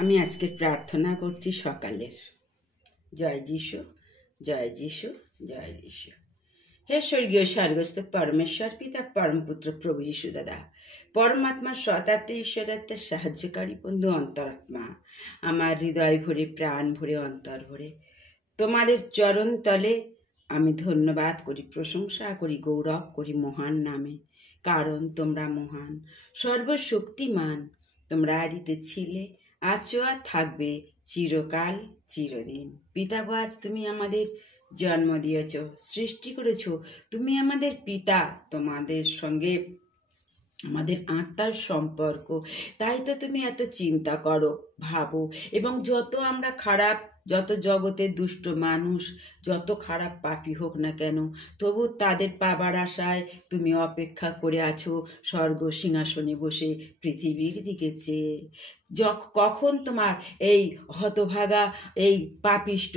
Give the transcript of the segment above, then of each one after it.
আমি আজকে প্রার্থনা করছি সকালের। জয় যিশু, জয় যিশু, জয় যিশু। হে স্বর্গীয় স্বর্গস্থ পরমেশ্বর পিতা, পরম পুত্র প্রভু যিশু দাদা, পরমাত্মার সত্যাত্মা ঈশ্বরাত্মার সাহায্যকারী বন্ধু অন্তরাত্মা, আমার হৃদয় ভরে, প্রাণ ভরে, অন্তর ভরে তোমাদের চরণ তলে আমি ধন্যবাদ করি, প্রশংসা করি, গৌরব করি মহান নামে। কারণ তোমরা মহান, সর্বশক্তিমান। তোমরা আদিতে ছিলে, আছো আর থাকবে চিরকাল চিরদিন। পিতাগো, আজ তুমি আমাদের জন্ম দিয়েছ, সৃষ্টি করেছ, তুমি আমাদের পিতা। তোমাদের সঙ্গে আমাদের আত্মার সম্পর্ক, তাই তো তুমি এত চিন্তা করো, ভাবো। এবং যত আমরা খারাপ, যত জগতের দুষ্ট মানুষ, যত খারাপ পাপী হোক না কেন, তবু তাদের পাবার আশায় তুমি অপেক্ষা করে আছো স্বর্গ সিংহাসনে বসে পৃথিবীর দিকে চেয়ে। কখন তোমার এই হতভাগা, এই পাপিষ্ট,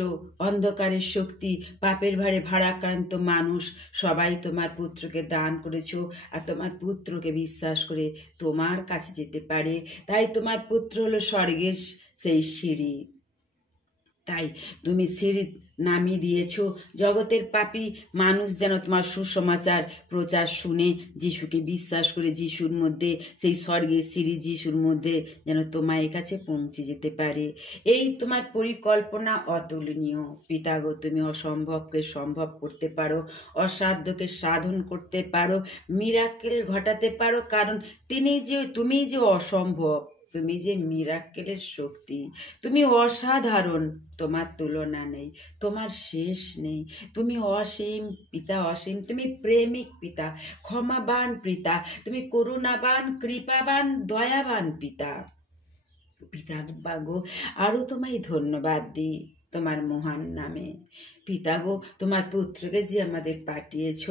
অন্ধকারের শক্তি, পাপের ভারে ভারাক্রান্ত মানুষ সবাই তোমার পুত্রকে দান করেছো, আর তোমার পুত্রকে বিশ্বাস করে তোমার কাছে যেতে পারে। তাই তোমার পুত্র হলো স্বর্গের সেই সিঁড়ি। তাই তুমি সিঁড়ি নামিয়ে দিয়েছ, জগতের পাপী মানুষ যেন তোমার সুসমাচার প্রচার শুনে যিশুকে বিশ্বাস করে যিশুর মধ্যে, সেই স্বর্গের সিঁড়ি যিশুর মধ্যে যেন তোমার কাছে পৌঁছে যেতে পারে। এই তোমার পরিকল্পনা অতুলনীয়। পিতাগো, তুমি অসম্ভবকে সম্ভব করতে পারো, অসাধ্যকে সাধন করতে পারো, মিরাকেল ঘটাতে পারো। কারণ তুমি যে অসম্ভব, তুমি যে মিরাক্কেলের শক্তি, তুমি অসাধারণ, তোমার তুলনা নেই, তোমার শেষ নেই। তুমি অসীম পিতা, অসীম। তুমি প্রেমিক পিতা, ক্ষমাবান পিতা, তুমি করুণাবান, কৃপাবান, দয়াবান পিতা। পিতাগো, আরো তোমায় ধন্যবাদ দিই তোমার মহান নামে। পিতাগো, তোমার পুত্রকে যে আমাদের পাঠিয়েছ,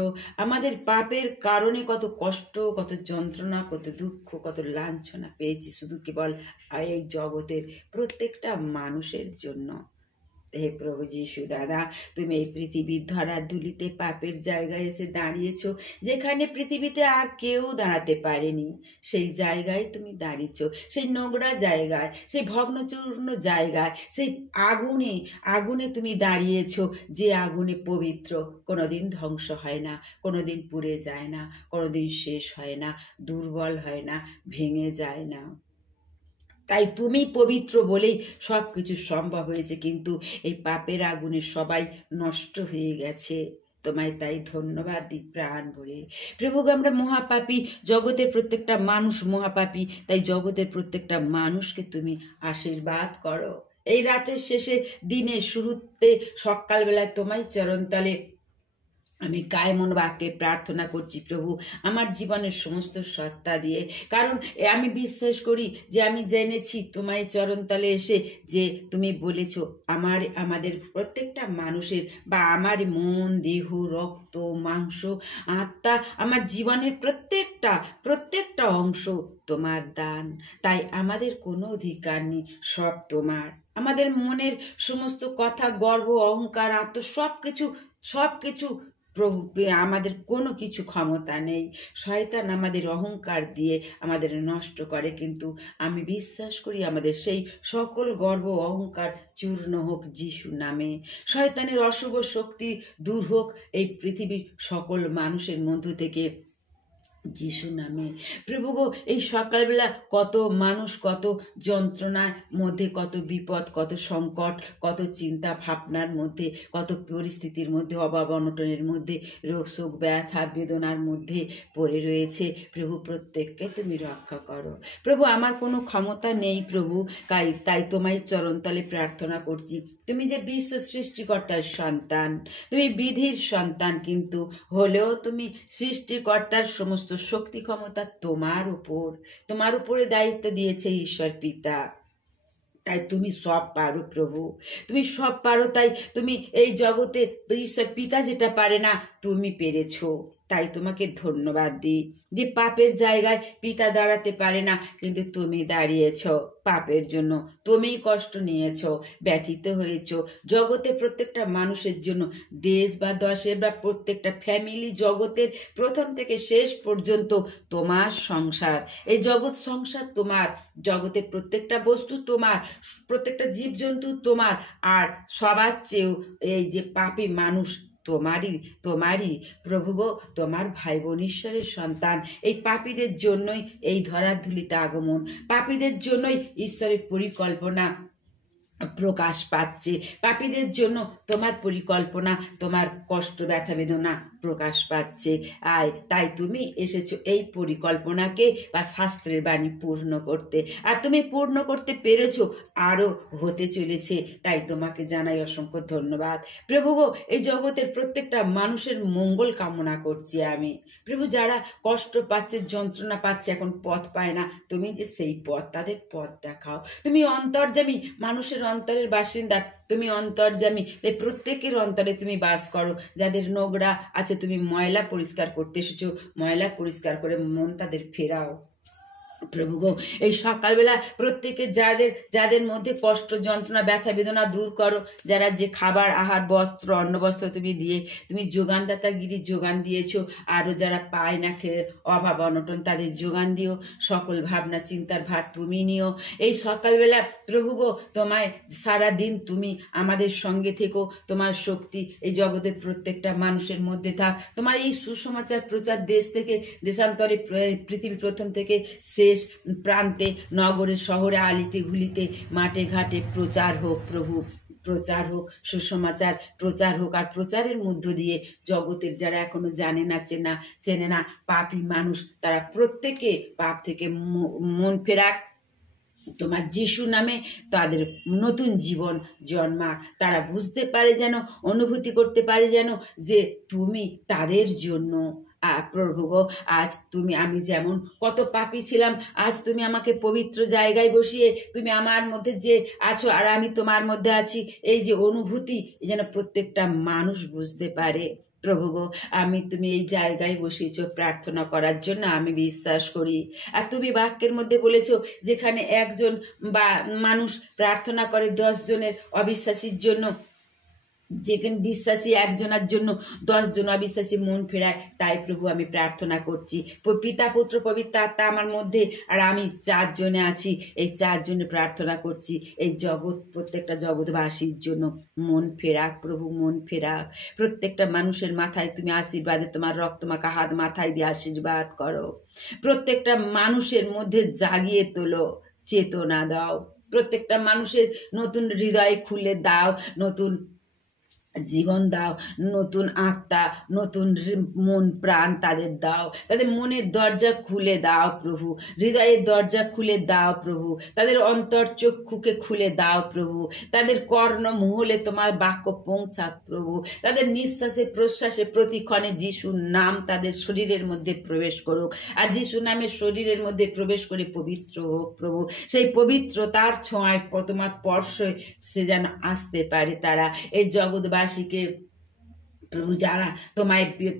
আমাদের পাপের কারণে কত কষ্ট, কত যন্ত্রণা, কত দুঃখ, কত লাঞ্ছনা পেয়েছি শুধু কেবল এই জগতের প্রত্যেকটা মানুষের জন্য। হে প্রভু যিশু দাদা, তুমি এই পৃথিবীর ধরার ধুলিতে পাপের জায়গায় এসে দাঁড়িয়েছ, যেখানে পৃথিবীতে আর কেউ দাঁড়াতে পারেনি। সেই জায়গায় তুমি দাঁড়িয়েছ, সেই নোংরা জায়গায়, সেই ভগ্নচূর্ণ জায়গায়, সেই আগুনে আগুনে তুমি দাঁড়িয়েছ, যে আগুনে পবিত্র, কোনোদিন ধ্বংস হয় না, কোনোদিন পুড়ে যায় না, কোনোদিন শেষ হয় না, দুর্বল হয় না, ভেঙে যায় না। তাই তুমি পবিত্র বলেই সব কিছু সম্ভব হয়েছে, কিন্তু এই পাপের আগুনে সবাই নষ্ট হয়ে গেছে। তোমায় তাই ধন্যবাদ দিই প্রাণ ভরে। প্রভু, আমরা মহাপাপী, জগতের প্রত্যেকটা মানুষ মহাপাপী, তাই জগতের প্রত্যেকটা মানুষকে তুমি আশীর্বাদ করো। এই রাতের শেষে, দিনের শুরুতে, সকালবেলায় তোমায় চরণতলে আমি কায়মন বাক্যে প্রার্থনা করছি প্রভু, আমার জীবনের সমস্ত সত্তা দিয়ে। কারণ আমি বিশ্বাস করি যে আমি জেনেছি তোমায় চরণতলে এসে যে তুমি বলেছ আমাদের প্রত্যেকটা মানুষের, বা আমার মন, দেহ, রক্ত, মাংস, আত্মা, আমার জীবনের প্রত্যেকটা অংশ তোমার দান। তাই আমাদের কোনো অধিকার নেই, সব তোমার। আমাদের মনের সমস্ত কথা, গর্ব, অহংকার, আত্ম সবকিছু প্রভু, আমাদের কোনো কিছু ক্ষমতা নেই। শয়তান আমাদের অহংকার দিয়ে আমাদের নষ্ট করে, কিন্তু আমি বিশ্বাস করি আমাদের সেই সকল গর্ব অহংকার চূর্ণ হোক যিশু নামে। শয়তানের অশুভ শক্তি দূর হোক এই পৃথিবীর সকল মানুষের মধ্য থেকে যিশু নামে। প্রভু গো, এই সকালবেলা কত মানুষ কত যন্ত্রণার মধ্যে, কত বিপদ, কত সংকট, কত চিন্তা ভাবনার মধ্যে, কত পরিস্থিতির মধ্যে, অভাব অনটনের মধ্যে, রোগ শোক ব্যথা বেদনার মধ্যে পড়ে রয়েছে। প্রভু, প্রত্যেককে তুমি রক্ষা করো। প্রভু, আমার কোনো ক্ষমতা নেই প্রভু, তাই তোমায় চরণতলে প্রার্থনা করছি। তুমি যে বিশ্ব সৃষ্টিকর্তার সন্তান, তুমি বিধির সন্তান, কিন্তু হলেও তুমি সৃষ্টিকর্তার সমস্ত শক্তি ক্ষমতা তোমার উপরে দায়িত্ব দিয়েছে ঈশ্বর পিতা। তাই তুমি সব পারো প্রভু, তুমি সব পারো। তাই তুমি এই জগতে ঈশ্বর পিতা যেটা পারে না, তুমি পেরেছো। তাই তোমাকে ধন্যবাদ দিই যে পাপের জায়গায় পিতা দাঁড়াতে পারে না, কিন্তু তুমি দাঁড়িয়েছ পাপের জন্য। তুমিই কষ্ট নিয়েছ, ব্যথিত হয়েছ জগতে প্রত্যেকটা মানুষের জন্য, দেশ বা দশে বা প্রত্যেকটা ফ্যামিলি, জগতের প্রথম থেকে শেষ পর্যন্ত তোমার সংসার। এই জগৎ সংসার তোমার, জগতের প্রত্যেকটা বস্তু তোমার, প্রত্যেকটা জীবজন্তু তোমার। আর সবার চেয়েও এই যে পাপী মানুষ তোমারই প্রভু গো, তোমার ভাই বোন ঈশ্বরের সন্তান। এই পাপীদের জন্যই এই ধরার ধুলিতে আগমন, পাপীদের জন্যই ঈশ্বরের পরিকল্পনা প্রকাশ পাচ্ছে, পাপীদের জন্য তোমার পরিকল্পনা, তোমার কষ্ট ব্যথা বেদনা প্রকাশ পাচ্ছে। তাই তুমি এসেছো এই পরিকল্পনাকে বা শাস্ত্রের বাণী পূর্ণ করতে, আর তুমি পূর্ণ করতে পেরেছো, আরো হতে চলেছে। তাই তোমাকে জানাই অসংখ্য ধন্যবাদ প্রভু গো। এই জগতের প্রত্যেকটা মানুষের মঙ্গল কামনা করছি আমি প্রভু। যারা কষ্ট পাচ্ছে, যন্ত্রণা পাচ্ছে, এখন পথ পায় না, তুমি যে সেই পথ, তাদের পথ দেখাও। তুমি অন্তর্যামী, মানুষের অন্তরের বাসিন্দা, তুমি অন্তর্যামী, তাই প্রত্যেকের অন্তরে তুমি বাস করো। যাদের নোংরা আছে, তুমি ময়লা পরিষ্কার করতে এসেছো, ময়লা পরিষ্কার করে মন তাদের ফেরাও প্রভু গো। এই সকালবেলা প্রত্যেকে যাদের মধ্যে কষ্ট যন্ত্রণা ব্যথা বেদনা দূর করো। যারা যে খাবার আহার বস্ত্র অন্ন বস্ত্র তুমি দিয়ে, তুমি যোগানদাতাগিরি যোগান দিয়েছো, আরো যারা পায় না খেয়ে অভাব অনটন, তাদের যোগান দিও। সকল ভাবনা চিন্তার ভার তুমি নিও এই সকালবেলা প্রভু গো। তোমায় সারাদিন তুমি আমাদের সঙ্গে থেকো, তোমার শক্তি এই জগতের প্রত্যেকটা মানুষের মধ্যে থাক। তোমার এই সুসমাচার প্রচার দেশ থেকে দেশান্তরে, পৃথিবী প্রথম থেকে শেষ প্রান্তে, নগরে শহরে, আলিতে ঘুলিতে, মাঠে ঘাটে প্রচার হোক প্রভু, প্রচার হোক, সুসমাচার প্রচার হোক। আর প্রচারের মধ্য দিয়ে জগতের যারা এখনো চেনে না পাপী মানুষ, তারা প্রত্যেকে পাপ থেকে মন ফেরাক, তোমার যিশু নামে তাদের নতুন জীবন জন্মাক। তারা বুঝতে পারে যেন, অনুভূতি করতে পারে যেন যে তুমি তাদের জন্য। প্রভু গো, আজ আমি যেমন কত পাপী ছিলাম, আজ তুমি আমাকে পবিত্র জায়গায় বসিয়ে তুমি আমার মধ্যে যে আছো আর আমি তোমার মধ্যে আছি, এই যে অনুভূতি যেন প্রত্যেকটা মানুষ বুঝতে পারে প্রভু গো। তুমি এই জায়গায় বসিয়েছ প্রার্থনা করার জন্য, আমি বিশ্বাস করি। আর তুমি বাক্যের মধ্যে বলেছো, যেখানে একজন বা মানুষ প্রার্থনা করে 10 জনের অবিশ্বাসীর জন্য, যেখানে বিশ্বাসী একজনের জন্য 10 জন অবিশ্বাসী মন ফেরায়। তাই প্রভু আমি প্রার্থনা করছি, পিতা পুত্র পবিত্র আত্মা আমার মধ্যে, আর আমি 4 জনে আছি, এই 4 জনে প্রার্থনা করছি এই প্রত্যেকটা জগৎবাসীর জন্য। মন ফেরাক প্রভু, মন ফেরাক। প্রত্যেকটা মানুষের মাথায় তুমি আশীর্বাদে তোমার রক্তমাখা হাত মাথায় দিয়ে আশীর্বাদ করো। প্রত্যেকটা মানুষের মধ্যে জাগিয়ে তোলো, চেতনা দাও। প্রত্যেকটা মানুষের নতুন হৃদয় খুলে দাও, নতুন জীবন দাও, নতুন আত্মা, নতুন মন প্রাণ তাদের দাও। তাদের মনের দরজা খুলে দাও প্রভু, হৃদয়ের দরজা খুলে দাও প্রভু, তাদের অন্তর চক্ষুকে খুলে দাও প্রভু। তাদের কর্ণ মহলে তোমার বাক্য পৌঁছাক প্রভু। তাদের নিঃশ্বাসে প্রশ্বাসে প্রতিক্ষণে যিশুর নাম তাদের শরীরের মধ্যে প্রবেশ করুক। আর যিশু নামের শরীরের মধ্যে প্রবেশ করে পবিত্র হোক প্রভু। সেই পবিত্রতার ছোঁয়ায় তোমার স্পর্শে সে যেন আসতে পারে। তারা এই জগৎবাসীকে প্রভু, যারা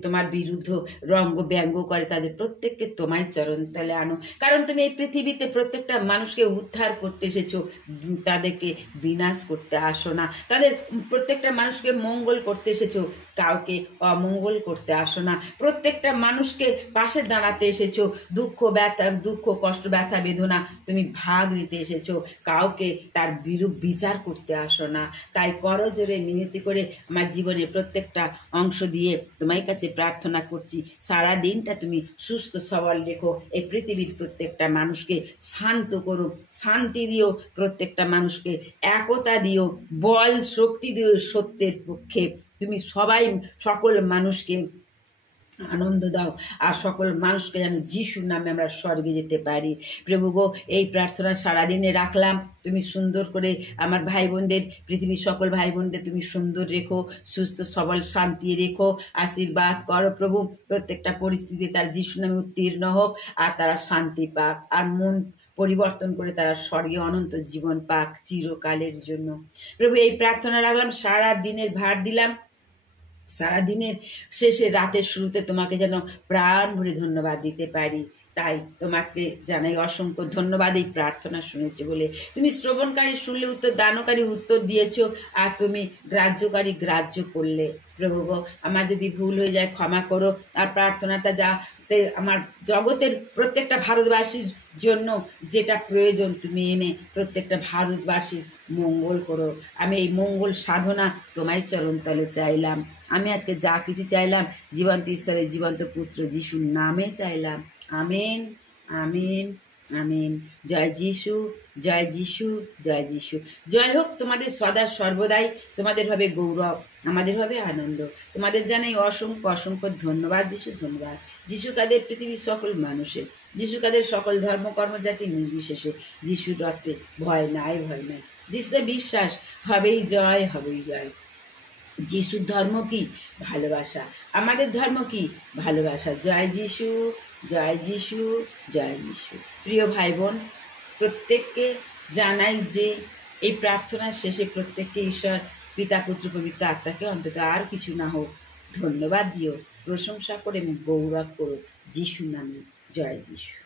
তোমার বিরুদ্ধ রঙ্গ ব্যঙ্গ করে, তাদের প্রত্যেককে তোমায় চরণ তলে আনো। কারণ তুমি এই পৃথিবীতে প্রত্যেকটা মানুষকে উদ্ধার করতে এসেছো, তাদেরকে বিনাশ করতে আসো না। তাদের প্রত্যেকটা মানুষকে মঙ্গল করতে এসেছো, কাউকে অমঙ্গল করতে আসো না। প্রত্যেকটা মানুষকে পাশে দাঁড়াতে এসেছো, দুঃখ কষ্ট ব্যথা বেদনা তুমি ভাগ নিতে এসেছো, কাউকে তার বিরূপ বিচার করতে আসো না। তাই করজোরে মিনতি করে আমার জীবনের প্রত্যেকটা অংশ দিয়ে তোমার কাছে প্রার্থনা করছি, সারা দিনটা তুমি সুস্থ সবল রেখো। এই পৃথিবীর প্রত্যেকটা মানুষকে শান্ত করো, শান্তি দিও, প্রত্যেকটা মানুষকে একতা দিও, বল শক্তি দিও সত্যের পক্ষে। তুমি সকল মানুষকে আনন্দ দাও, আর সকল মানুষকে যেন যিশুর নামে আমরা স্বর্গে যেতে পারি প্রভু গো। এই প্রার্থনা সারাদিনে রাখলাম। তুমি সুন্দর করে আমার ভাই বোনদের, পৃথিবীর সকল ভাই বোনদের তুমি সুন্দর রেখো, সুস্থ সবল শান্তি রেখো, আশীর্বাদ করো প্রভু। প্রত্যেকটা পরিস্থিতি তার যিশু নামে উত্তীর্ণ হোক, আর তারা শান্তি পাক, আর মন পরিবর্তন করে তারা স্বর্গে অনন্ত জীবন পাক চিরকালের জন্য প্রভু। এই প্রার্থনা রাখলাম, সারা দিনের ভার দিলাম সারাদিনের শেষে রাতের শুরুতে তোমাকে যেন প্রাণ ভরে ধন্যবাদ দিতে পারি। তাই তোমাকে জানাই অসংখ্য ধন্যবাদ এই প্রার্থনা শুনেছি বলে। তুমি শ্রবণকারী শুনলে উত্তর, দানকারী উত্তর দিয়েছ, আর তুমি গ্রাহ্যকারী গ্রাহ্য করলে। প্রভু গো, আমার যদি ভুল হয়ে যায় ক্ষমা করো, আর প্রার্থনাটা যাতে আমার জগতের প্রত্যেকটা ভারতবাসীর জন্য যেটা প্রয়োজন তুমি এনে প্রত্যেকটা ভারতবাসীর মঙ্গল করো। আমি এই মঙ্গল সাধনা তোমায় চরণতলে চাইলাম। আমি আজকে যা কিছু চাইলাম জীবন্ত ঈশ্বরের জীবন্ত পুত্র যিশুর নামে চাইলাম। Amen, amen, amen. জয় যিশু, জয় যিশু, জয় যিশু। জয় হোক তোমাদের সদা সর্বদাই। তোমাদের হবে গৌরব, আমাদের হবে আনন্দ। তোমাদের জানাই অসংখ্য অসংখ্য ধন্যবাদ যিশু, ধন্যবাদ। যিশু কাদের পৃথিবীর সকল মানুষের, যিশু কাদের সকল ধর্ম কর্মজাতি নির্বিশেষে। যিশুর রক্তে ভয় নাই, ভয় নাই। যিশুতে বিশ্বাস, হবেই জয়, হবেই জয়। যিশুর ধর্ম কি? ভালোবাসা। আমাদের ধর্ম কি? ভালোবাসা। জয় যিশু, জয় যিশু, জয় যিশু। প্রিয় ভাই বোন, প্রত্যেককে জানাই যে এই প্রার্থনার শেষে প্রত্যেককে ঈশ্বর পিতা, পুত্র, পবিত্র আত্মাকে অন্তত আর কিছু না হোক ধন্যবাদ দিও, প্রশংসা করে গৌরব করো যিশু নামে। জয় যিশু।